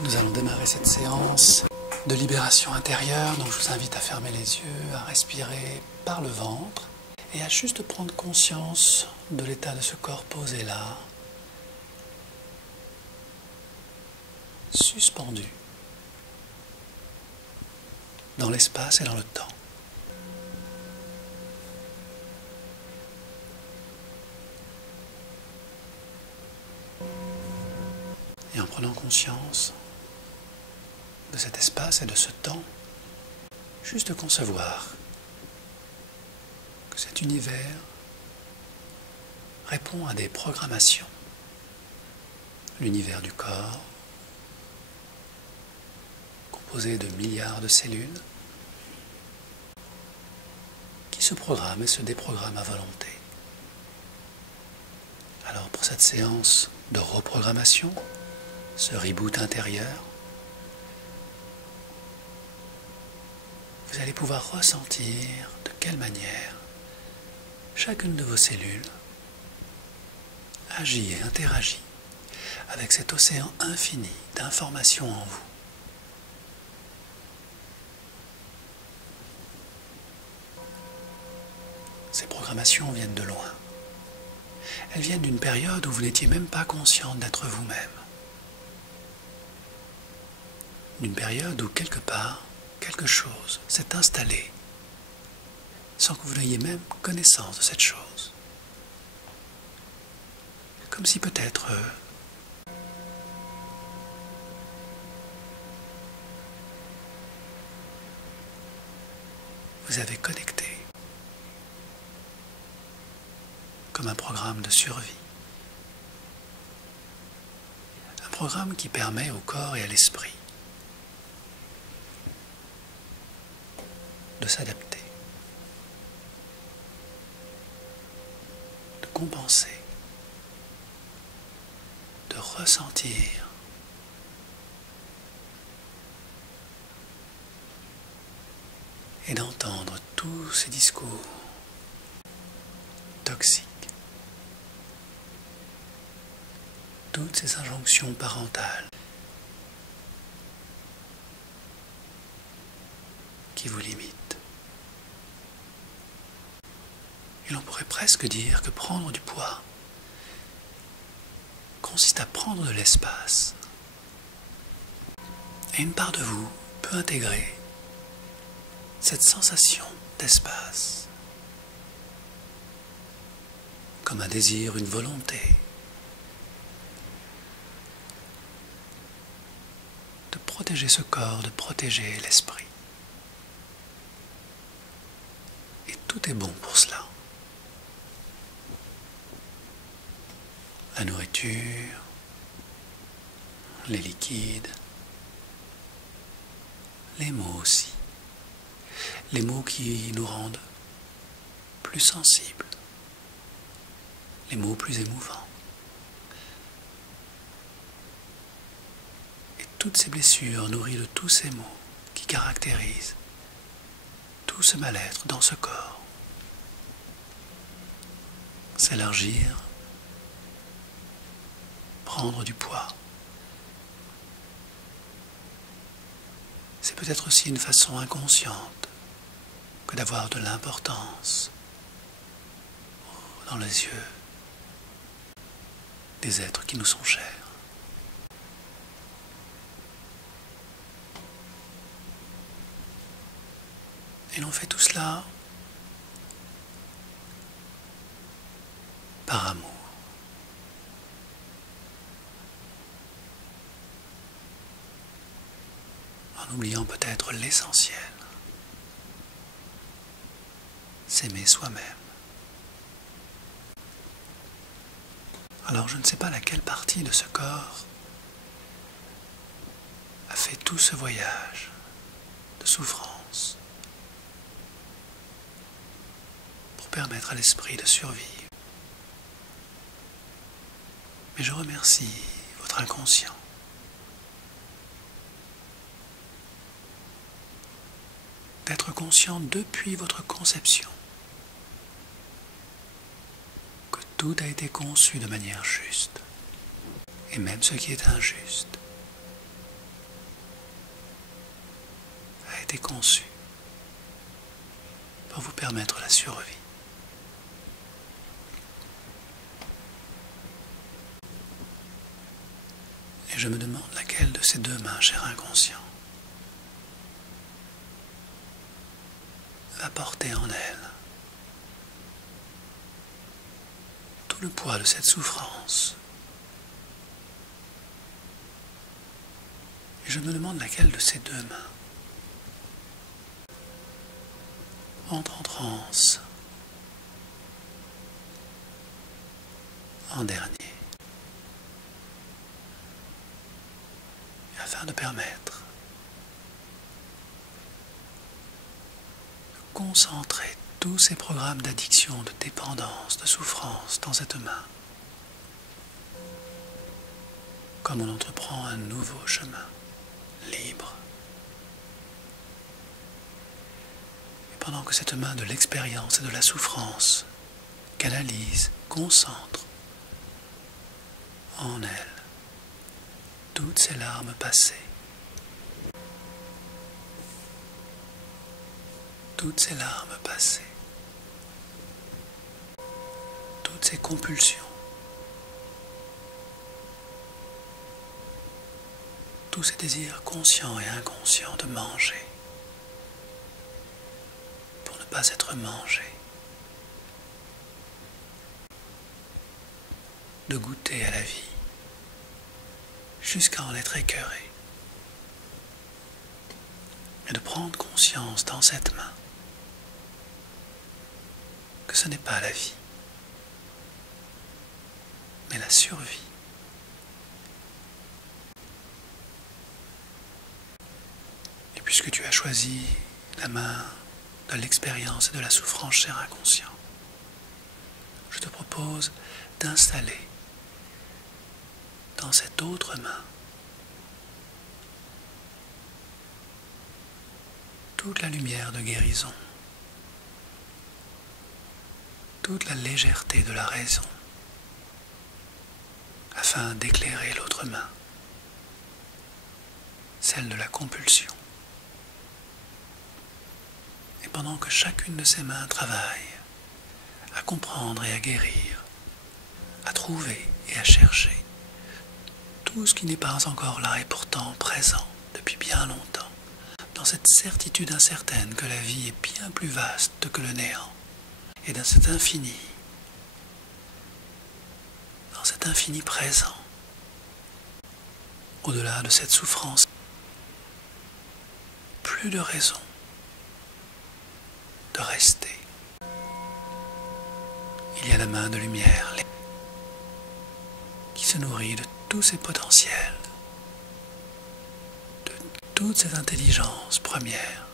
Nous allons démarrer cette séance de libération intérieure, donc je vous invite à fermer les yeux, à respirer par le ventre et à juste prendre conscience de l'état de ce corps posé là, suspendu dans l'espace et dans le temps. Et en prenant conscience de cet espace et de ce temps, juste concevoir que cet univers répond à des programmations. L'univers du corps, composé de milliards de cellules, qui se programment et se déprogramment à volonté. Alors pour cette séance de reprogrammation, ce reboot intérieur, vous allez pouvoir ressentir de quelle manière chacune de vos cellules agit et interagit avec cet océan infini d'informations en vous. Ces programmations viennent de loin. Elles viennent d'une période où vous n'étiez même pas consciente d'être vous-même. D'une période où quelque part, quelque chose s'est installé sans que vous n'ayez même connaissance de cette chose. Comme si peut-être vous avez connecté comme un programme de survie. Un programme qui permet au corps et à l'esprit de s'adapter, de compenser, de ressentir et d'entendre tous ces discours toxiques, toutes ces injonctions parentales qui vous limitent. Et l'on pourrait presque dire que prendre du poids consiste à prendre de l'espace. Et une part de vous peut intégrer cette sensation d'espace comme un désir, une volonté de protéger ce corps, de protéger l'esprit. Et tout est bon pour cela. La nourriture, les liquides, les mots aussi. Les mots qui nous rendent plus sensibles, les mots plus émouvants. Et toutes ces blessures nourries de tous ces mots qui caractérisent tout ce mal-être dans ce corps. S'élargir, prendre du poids. C'est peut-être aussi une façon inconsciente que d'avoir de l'importance dans les yeux des êtres qui nous sont chers. Et l'on fait tout cela par amour. En oubliant peut-être l'essentiel. S'aimer soi-même. Alors je ne sais pas laquelle partie de ce corps a fait tout ce voyage de souffrance pour permettre à l'esprit de survivre. Mais je remercie votre inconscient d'être conscient depuis votre conception que tout a été conçu de manière juste, et même ce qui est injuste été conçu pour vous permettre la survie. Et je me demande laquelle de ces deux mains, cher inconscient, va porter en elle tout le poids de cette souffrance. Et je me demande laquelle de ces deux mains entre en transe en dernier, afin de permettre de concentrer tous ces programmes d'addiction, de dépendance, de souffrance dans cette main, comme on entreprend un nouveau chemin, libre. Et pendant que cette main de l'expérience et de la souffrance canalise, concentre en elle toutes ces larmes passées, toutes ces larmes passées, toutes ces compulsions, tous ces désirs conscients et inconscients de manger, pour ne pas être mangé, de goûter à la vie, jusqu'à en être écœuré, et de prendre conscience dans cette main que ce n'est pas la vie, mais la survie. Et puisque tu as choisi la main de l'expérience et de la souffrance, cher inconscient, je te propose d'installer dans cette autre main toute la lumière de guérison, toute la légèreté de la raison, afin d'éclairer l'autre main, celle de la compulsion. Et pendant que chacune de ces mains travaille à comprendre et à guérir, à trouver et à chercher tout ce qui n'est pas encore là et pourtant présent depuis bien longtemps, dans cette certitude incertaine que la vie est bien plus vaste que le néant, et dans cet infini présent, au-delà de cette souffrance, plus de raison de rester. Il y a la main de lumière qui se nourrit de tous ces potentiels, de toute cette intelligence première.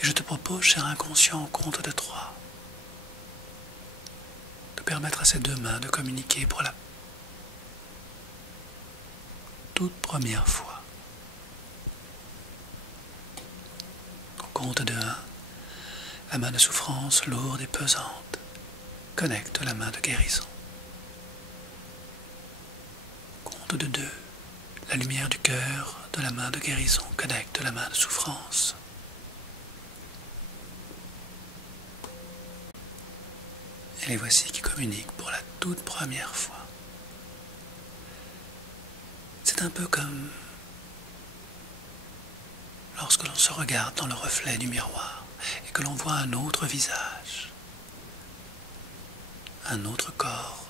Et je te propose, cher inconscient, au compte de 3, de permettre à ces deux mains de communiquer pour la toute première fois. Au compte de 1, la main de souffrance lourde et pesante connecte la main de guérison. Au compte de 2, la lumière du cœur de la main de guérison connecte la main de souffrance. Et les voici qui communiquent pour la toute première fois. C'est un peu comme lorsque l'on se regarde dans le reflet du miroir et que l'on voit un autre visage, un autre corps.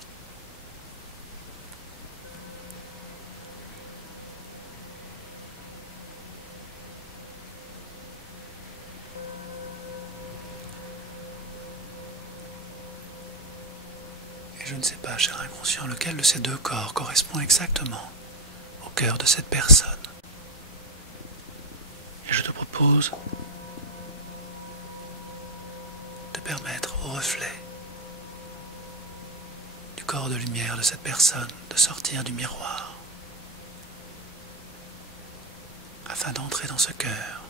Et je ne sais pas, cher inconscient, lequel de ces deux corps correspond exactement au cœur de cette personne. Et je te propose de permettre au reflet du corps de lumière de cette personne de sortir du miroir afin d'entrer dans ce cœur,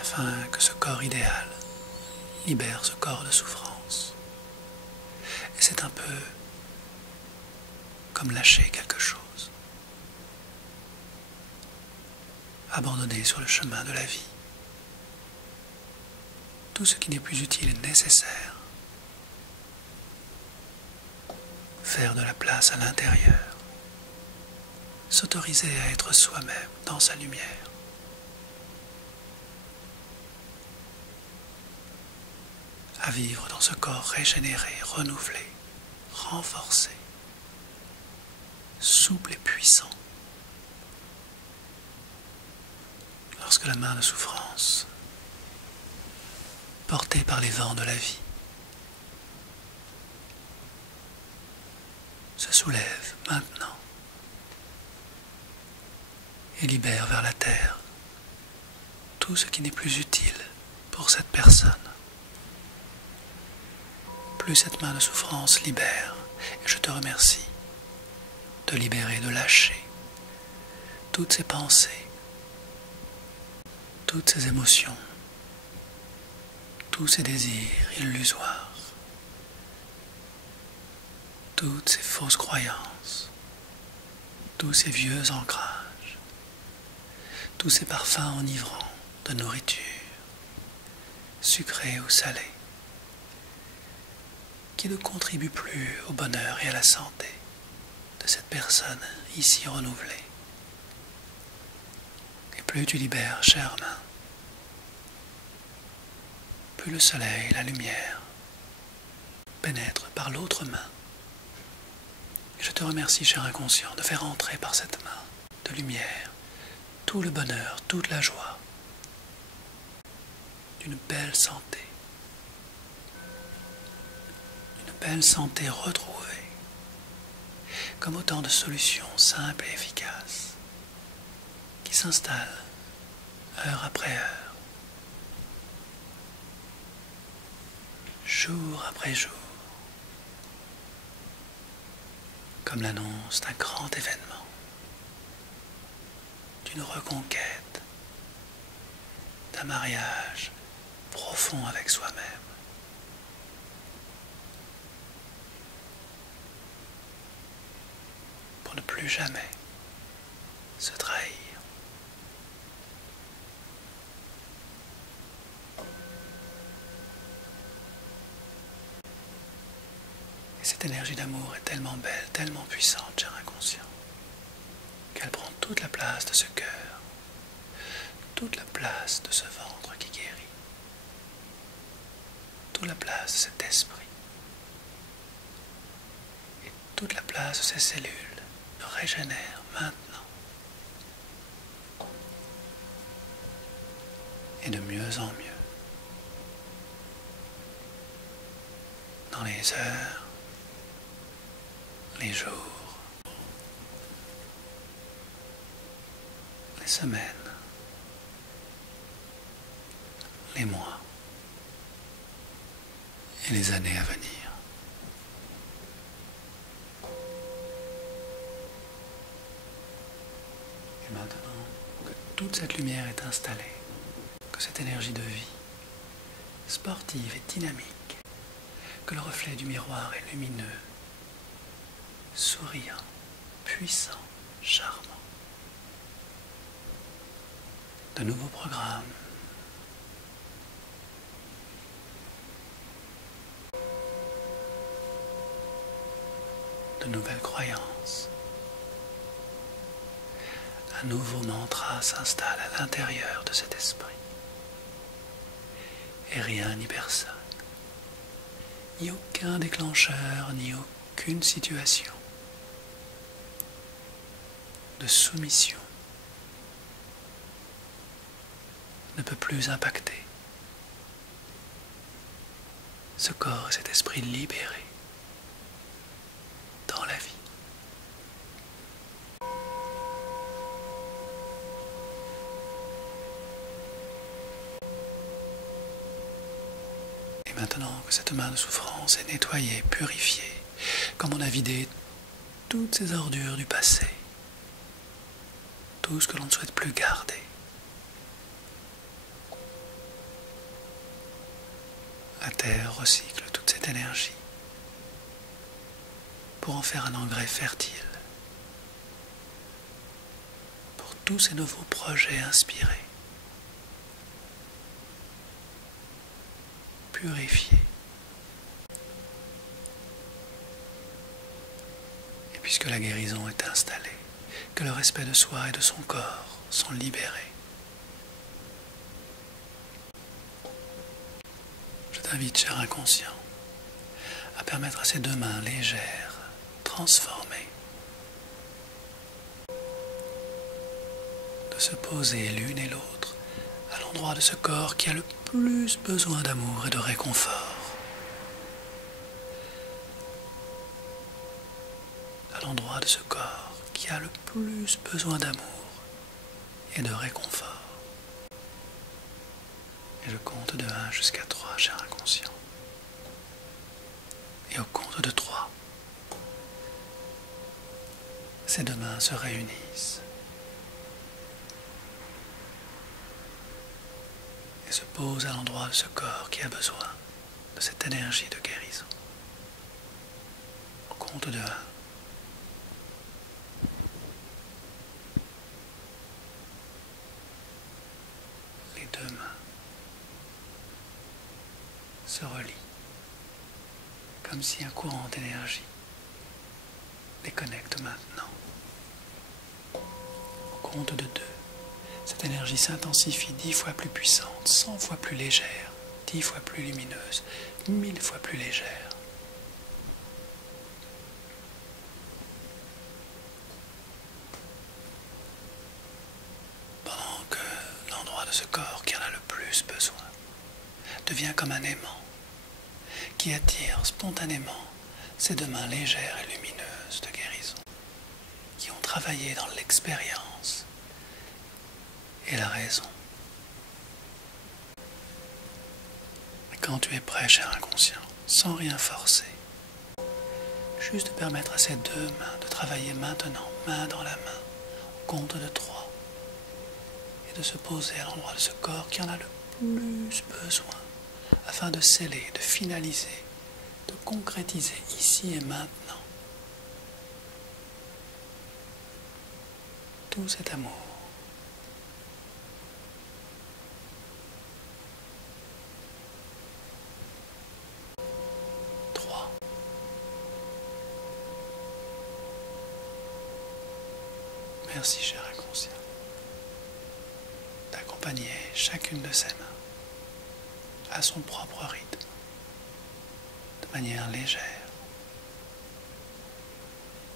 afin que ce corps idéal libère ce corps de souffrance. Et c'est un peu comme lâcher quelque chose. abandonner sur le chemin de la vie. Tout ce qui n'est plus utile est nécessaire. Faire de la place à l'intérieur. S'autoriser à être soi-même dans sa lumière. À vivre dans ce corps régénéré, renouvelé, renforcé, souple et puissant. Lorsque la main de souffrance, portée par les vents de la vie, se soulève maintenant et libère vers la terre tout ce qui n'est plus utile pour cette personne. Plus cette main de souffrance libère, et je te remercie de libérer, de lâcher toutes ces pensées, toutes ces émotions, tous ces désirs illusoires, toutes ces fausses croyances, tous ces vieux ancrages, tous ces parfums enivrants de nourriture, sucrée ou salée, qui ne contribuent plus au bonheur et à la santé de cette personne ici renouvelée. Et plus tu libères, chère main, plus le soleil, la lumière, pénètrent par l'autre main. Et je te remercie, cher inconscient, de faire entrer par cette main de lumière tout le bonheur, toute la joie, d'une belle santé. Une belle santé retrouvée, comme autant de solutions simples et efficaces qui s'installent heure après heure, jour après jour, comme l'annonce d'un grand événement, d'une reconquête, d'un mariage profond avec soi-même. Pour ne plus jamais se trahir. Et cette énergie d'amour est tellement belle, tellement puissante, cher inconscient, qu'elle prend toute la place de ce cœur, toute la place de ce ventre qui guérit, toute la place de cet esprit, et toute la place de ces cellules régénère maintenant. Et de mieux en mieux. Dans les heures, les jours, les semaines, les mois et les années à venir. Et maintenant que toute cette lumière est installée, que cette énergie de vie, sportive et dynamique, que le reflet du miroir est lumineux, souriant, puissant, charmant. De nouveaux programmes, de nouvelles croyances. Un nouveau mantra s'installe à l'intérieur de cet esprit. Et rien ni personne, ni aucun déclencheur, ni aucune situation de soumission ne peut plus impacter ce corps et cet esprit libéré dans la vie. Et maintenant que cette main de souffrance est nettoyée, purifiée, comme on a vidé toutes ces ordures du passé, tout ce que l'on ne souhaite plus garder, la terre recycle toute cette énergie pour en faire un engrais fertile pour tous ces nouveaux projets inspirés, purifiés. Et puisque la guérison est installée, que le respect de soi et de son corps sont libérés, je t'invite, cher inconscient, à permettre à ces deux mains légères, transformées, de se poser l'une et l'autre à l'endroit de ce corps qui a le plus besoin d'amour et de réconfort. À l'endroit de ce corps qui a le plus besoin d'amour et de réconfort. Et je compte de 1 jusqu'à 3, cher inconscient. Et au compte de 3, ces deux mains se réunissent et se posent à l'endroit de ce corps qui a besoin de cette énergie de guérison. Au compte de 1, les deux mains se relient, comme si un courant d'énergie les connecte maintenant. Au compte de 2, cette énergie s'intensifie 10 fois plus puissante, 100 fois plus légère, 10 fois plus lumineuse, 1000 fois plus légère. Pendant que l'endroit de ce corps qui en a le plus besoin devient comme un aimant qui attire spontanément ces deux mains légères et lumineuses de guérison qui ont travaillé dans l'expérience et la raison. Et quand tu es prêt, cher inconscient, sans rien forcer, juste permettre à ces deux mains de travailler maintenant, main dans la main, au compte de 3, et de se poser à l'endroit de ce corps qui en a le plus besoin, afin de sceller, de finaliser, de concrétiser ici et maintenant tout cet amour. Merci, cher inconscient, d'accompagner chacune de ces mains à son propre rythme, de manière légère.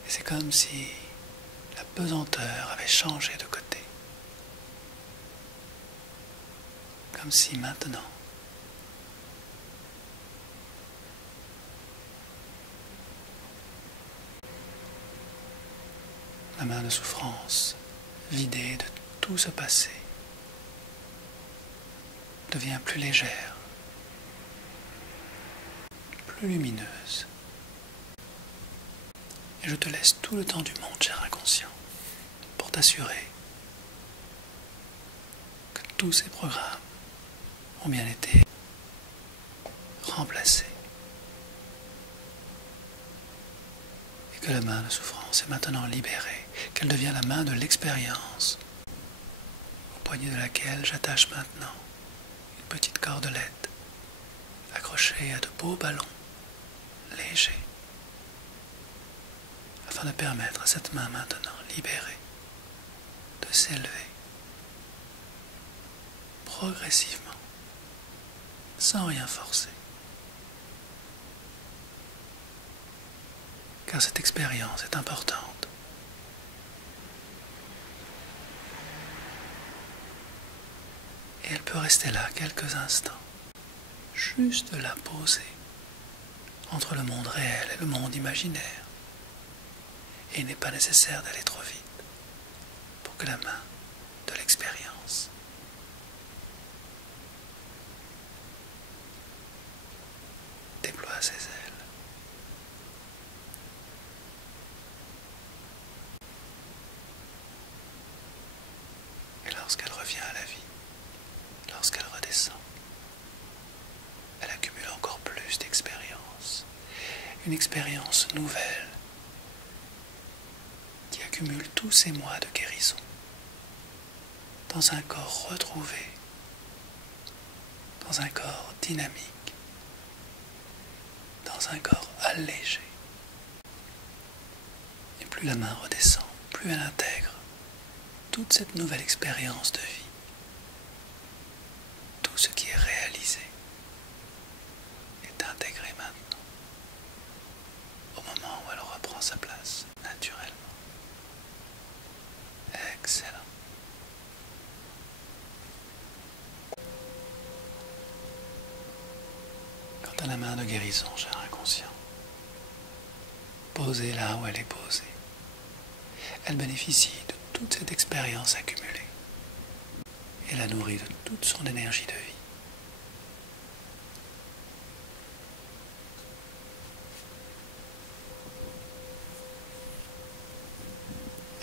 Et c'est comme si la pesanteur avait changé de côté. Comme si maintenant, la main de souffrance, vidée de tout ce passé, devient plus légère, plus lumineuse. Et je te laisse tout le temps du monde, cher inconscient, pour t'assurer que tous ces programmes ont bien été remplacés. Et que la main de souffrance est maintenant libérée, qu'elle devient la main de l'expérience, au poignet de laquelle j'attache maintenant une petite cordelette accrochée à de beaux ballons légers, afin de permettre à cette main maintenant libérée de s'élever progressivement, sans rien forcer. Car cette expérience est importante. Et elle peut rester là quelques instants, juste là posée, entre le monde réel et le monde imaginaire. Et il n'est pas nécessaire d'aller trop vite pour que la main de l'expérience déploie ses ailes. Et lorsqu'elle revient à la vie, lorsqu'elle redescend, elle accumule encore plus d'expérience. Une expérience nouvelle qui accumule tous ces mois de guérison dans un corps retrouvé, dans un corps dynamique, dans un corps allégé. Et plus la main redescend, plus elle intègre toute cette nouvelle expérience de vie, tout ce qui est réalisé est intégré maintenant, au moment où elle reprend sa place naturellement. Excellent. Quant à la main de guérison, cher inconscient, posée là où elle est posée, elle bénéficie de toute cette expérience accumulée et la nourrit de toute son énergie de vie.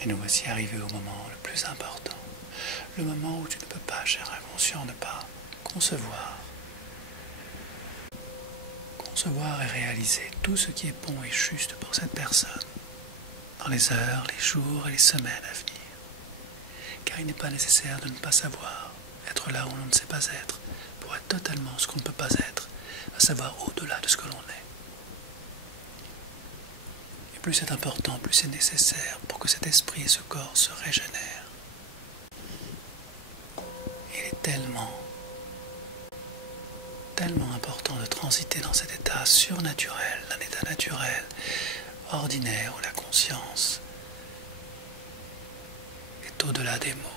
Et nous voici arrivés au moment le plus important, le moment où tu ne peux pas, cher inconscient, ne pas concevoir et réaliser tout ce qui est bon et juste pour cette personne, dans les heures, les jours et les semaines à venir. Car il n'est pas nécessaire de ne pas savoir, être là où l'on ne sait pas être, pour être totalement ce qu'on ne peut pas être, à savoir au-delà de ce que l'on est. Et plus c'est important, plus c'est nécessaire pour que cet esprit et ce corps se régénèrent. Il est tellement important de transiter dans cet état surnaturel, d'un état naturel, ordinaire, où la conscience est au-delà des mots.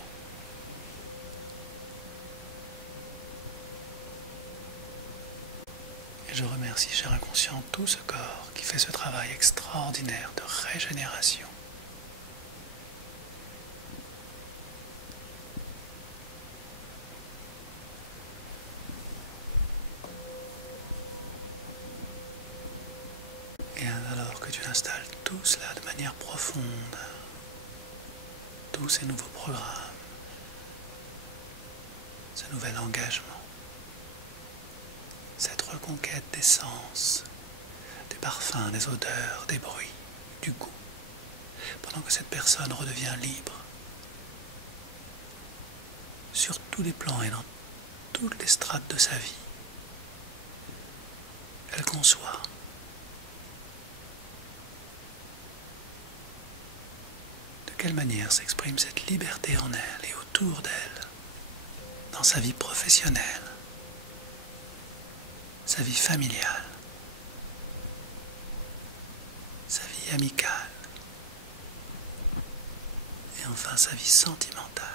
Et je remercie, cher inconscient, tout ce corps qui fait ce travail extraordinaire de régénération. Et alors que tu installes tout cela de manière profonde, tous ces nouveaux programmes, ce nouvel engagement, cette reconquête des sens, des parfums, des odeurs, des bruits, du goût, pendant que cette personne redevient libre, sur tous les plans et dans toutes les strates de sa vie, elle conçoit de quelle manière s'exprime cette liberté en elle et autour d'elle, dans sa vie professionnelle, sa vie familiale, sa vie amicale et enfin sa vie sentimentale.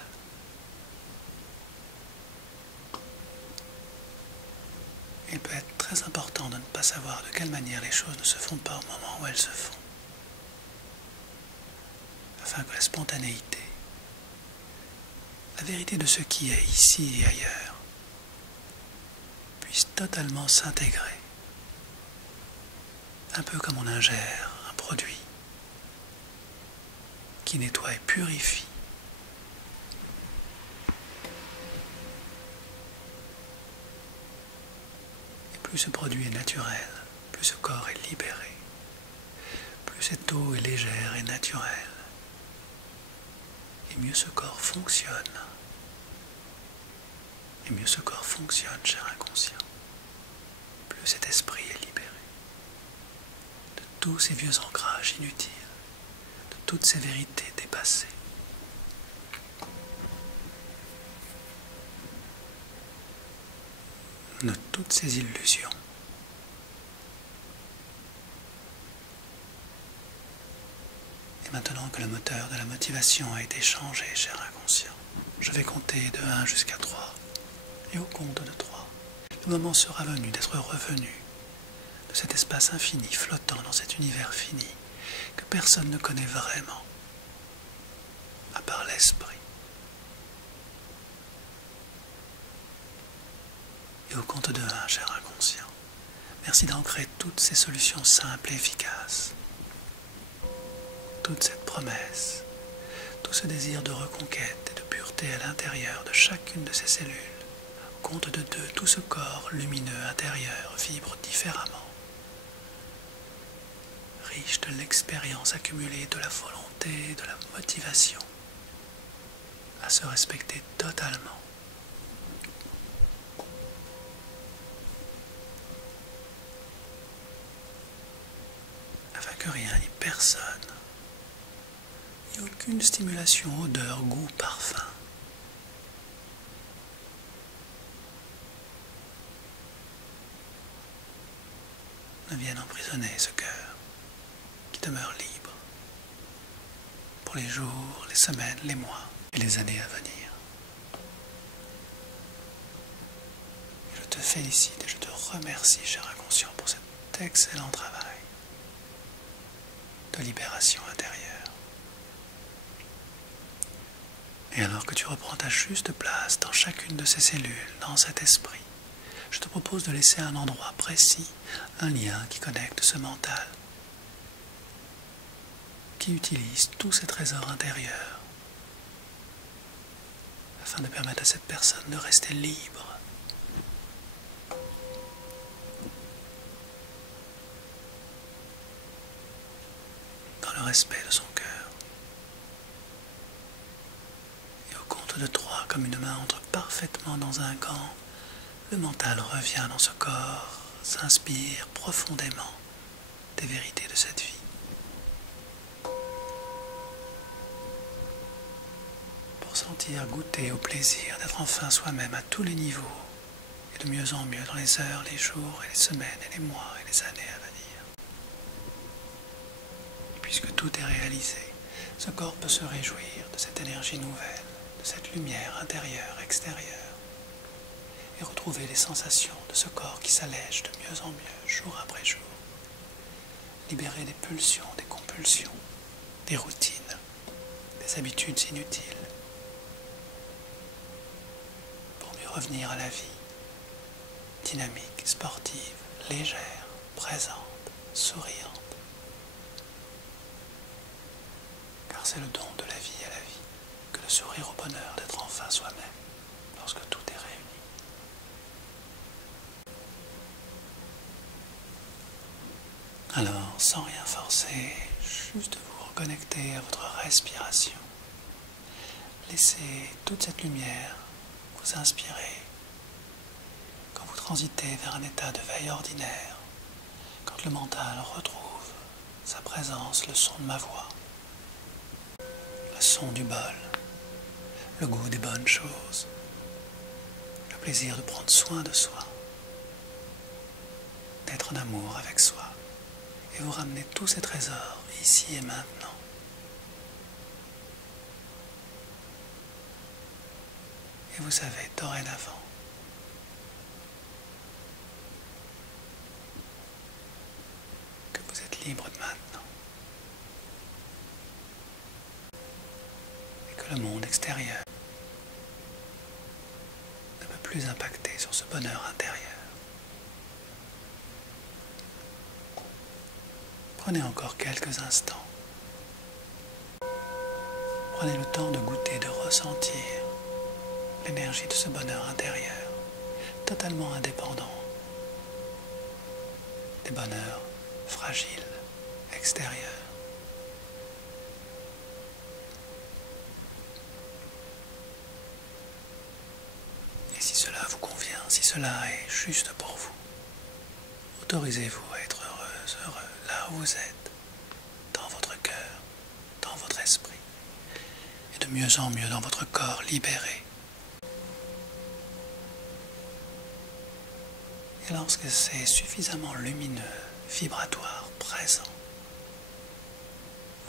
Il peut être très important de ne pas savoir de quelle manière les choses ne se font pas au moment où elles se font, afin que la spontanéité, la vérité de ce qui est ici et ailleurs, puisse totalement s'intégrer, un peu comme on ingère un produit qui nettoie et purifie. Et plus ce produit est naturel, plus ce corps est libéré, plus cette eau est légère et naturelle, et mieux ce corps fonctionne. Et mieux ce corps fonctionne, cher inconscient, plus cet esprit est libéré de tous ces vieux ancrages inutiles, de toutes ces vérités dépassées. De toutes ces illusions. Et maintenant que le moteur de la motivation a été changé, cher inconscient, je vais compter de 1 jusqu'à 3. Et au compte de 3, le moment sera venu d'être revenu de cet espace infini flottant dans cet univers fini que personne ne connaît vraiment, à part l'esprit. Et au compte de 1, cher inconscient, merci d'ancrer toutes ces solutions simples et efficaces, toute cette promesse, tout ce désir de reconquête et de pureté à l'intérieur de chacune de ces cellules. Au compte de 2, tout ce corps lumineux intérieur vibre différemment, riche de l'expérience accumulée, de la volonté, de la motivation. à se respecter totalement. Afin que rien ni personne, ni aucune stimulation, odeur, goût, parfum ne vienne emprisonner ce cœur qui demeure libre pour les jours, les semaines, les mois et les années à venir. Je te félicite et je te remercie, cher inconscient, pour cet excellent travail de libération intérieure. Et alors que tu reprends ta juste place dans chacune de ces cellules, dans cet esprit, je te propose de laisser un endroit précis, un lien qui connecte ce mental, qui utilise tous ces trésors intérieurs, afin de permettre à cette personne de rester libre. Dans le respect de son cœur. Et au compte de 3, comme une main entre parfaitement dans un gant, le mental revient dans ce corps, s'inspire profondément des vérités de cette vie. Pour sentir, goûter au plaisir d'être enfin soi-même à tous les niveaux, et de mieux en mieux dans les heures, les jours, et les semaines, et les mois, et les années à venir. Et puisque tout est réalisé, ce corps peut se réjouir de cette énergie nouvelle, de cette lumière intérieure, extérieure, et retrouver les sensations de ce corps qui s'allège de mieux en mieux, jour après jour. Libérer des pulsions, des compulsions, des routines, des habitudes inutiles, pour mieux revenir à la vie, dynamique, sportive, légère, présente, souriante. Car c'est le don de la vie à la vie, que de sourire au bonheur d'être enfin soi-même, lorsque tout est réuni. Alors, sans rien forcer, juste vous reconnecter à votre respiration. Laissez toute cette lumière vous inspirer quand vous transitez vers un état de veille ordinaire, quand le mental retrouve sa présence, le son de ma voix, le son du bol, le goût des bonnes choses, le plaisir de prendre soin de soi, d'être en amour avec soi. Et vous ramenez tous ces trésors ici et maintenant. Et vous savez dorénavant que vous êtes libre de maintenant. Et que le monde extérieur ne peut plus impacter sur ce bonheur intérieur. Prenez encore quelques instants. Prenez le temps de goûter, de ressentir l'énergie de ce bonheur intérieur, totalement indépendant des bonheurs fragiles, extérieurs. Et si cela vous convient, si cela est juste pour vous, autorisez-vous à être heureuse, heureux, là où vous êtes, dans votre cœur, dans votre esprit, et de mieux en mieux dans votre corps libéré. Et lorsque c'est suffisamment lumineux, vibratoire, présent,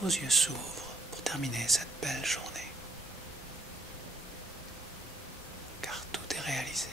vos yeux s'ouvrent pour terminer cette belle journée. Car tout est réalisé.